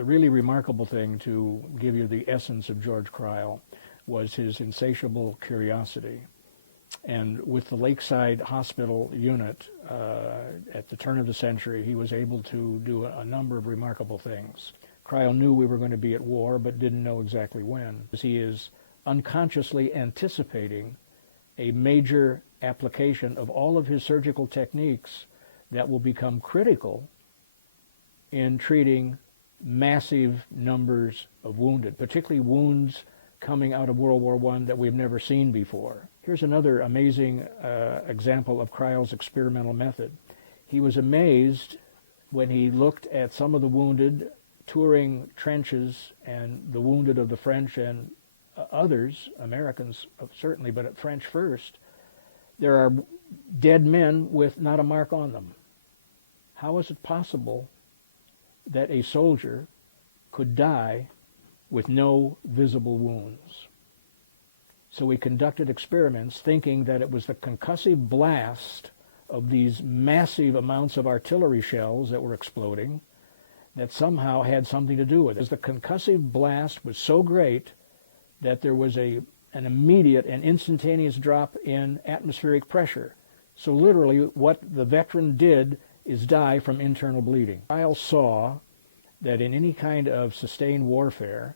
The really remarkable thing, to give you the essence of George Crile, was his insatiable curiosity. And with the Lakeside Hospital unit, at the turn of the century, he was able to do a number of remarkable things. Crile knew we were going to be at war, but didn't know exactly when. He is unconsciously anticipating a major application of all of his surgical techniques that will become critical in treating massive numbers of wounded, particularly wounds coming out of World War I that we've never seen before. Here's another amazing example of Crile's experimental method. He was amazed when he looked at some of the wounded touring trenches and the wounded of the French and others, Americans certainly, but French first. There are dead men with not a mark on them. How is it possible that a soldier could die with no visible wounds? So we conducted experiments thinking that it was the concussive blast of these massive amounts of artillery shells that were exploding that somehow had something to do with it. The concussive blast was so great that there was an immediate and instantaneous drop in atmospheric pressure. So literally what the veteran did is die from internal bleeding. Crile saw that in any kind of sustained warfare,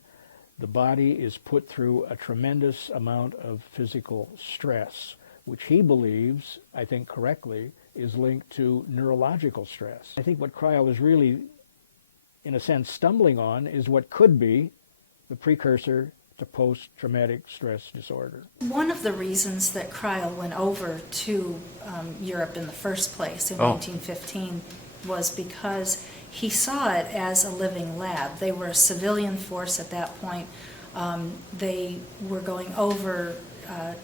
the body is put through a tremendous amount of physical stress, which he believes, I think correctly, is linked to neurological stress. I think what Crile is really, in a sense, stumbling on is what could be the precursor to post-traumatic stress disorder. One of the reasons that Crile went over to Europe in the first place in 1915 was because he saw it as a living lab. They were a civilian force at that point. They were going over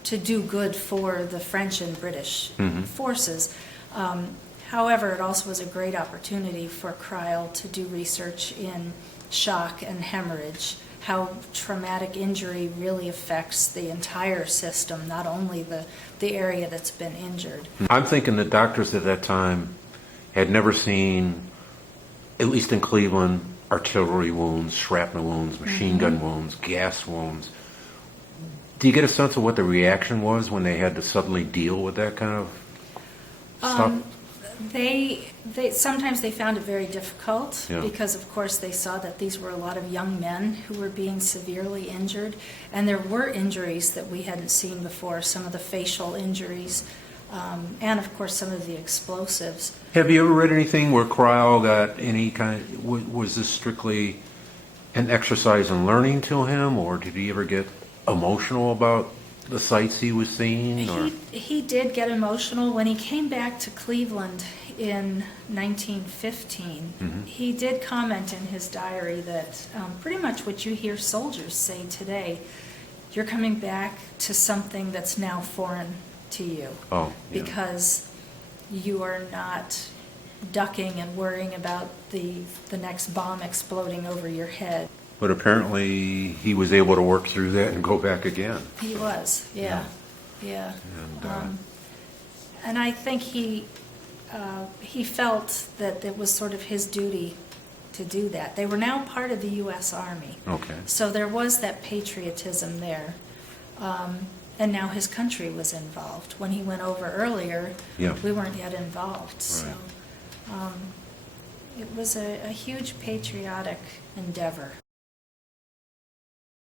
to do good for the French and British forces. However, it also was a great opportunity for Crile to do research in shock and hemorrhage, how traumatic injury really affects the entire system, not only the area that's been injured. I'm thinking that doctors at that time had never seen, at least in Cleveland, artillery wounds, shrapnel wounds, machine gun wounds, gas wounds. Do you get a sense of what the reaction was when they had to suddenly deal with that kind of stuff? Sometimes they found it very difficult because, of course, they saw that these were a lot of young men who were being severely injured, and there were injuries that we hadn't seen before, some of the facial injuries, and, of course, some of the explosives. Have you ever read anything where Crile got any kind of, was this strictly an exercise in learning to him, or did he ever get emotional about the sights he was seeing? He did get emotional. When he came back to Cleveland in 1915, he did comment in his diary that pretty much what you hear soldiers say today, you're coming back to something that's now foreign to you. Because you are not ducking and worrying about the next bomb exploding over your head. But apparently he was able to work through that and go back again. He was, yeah. And I think he felt that it was sort of his duty to do that. They were now part of the U.S. Army. Okay. So there was that patriotism there. And now his country was involved. When he went over earlier, we weren't yet involved. Right. So it was a huge patriotic endeavor.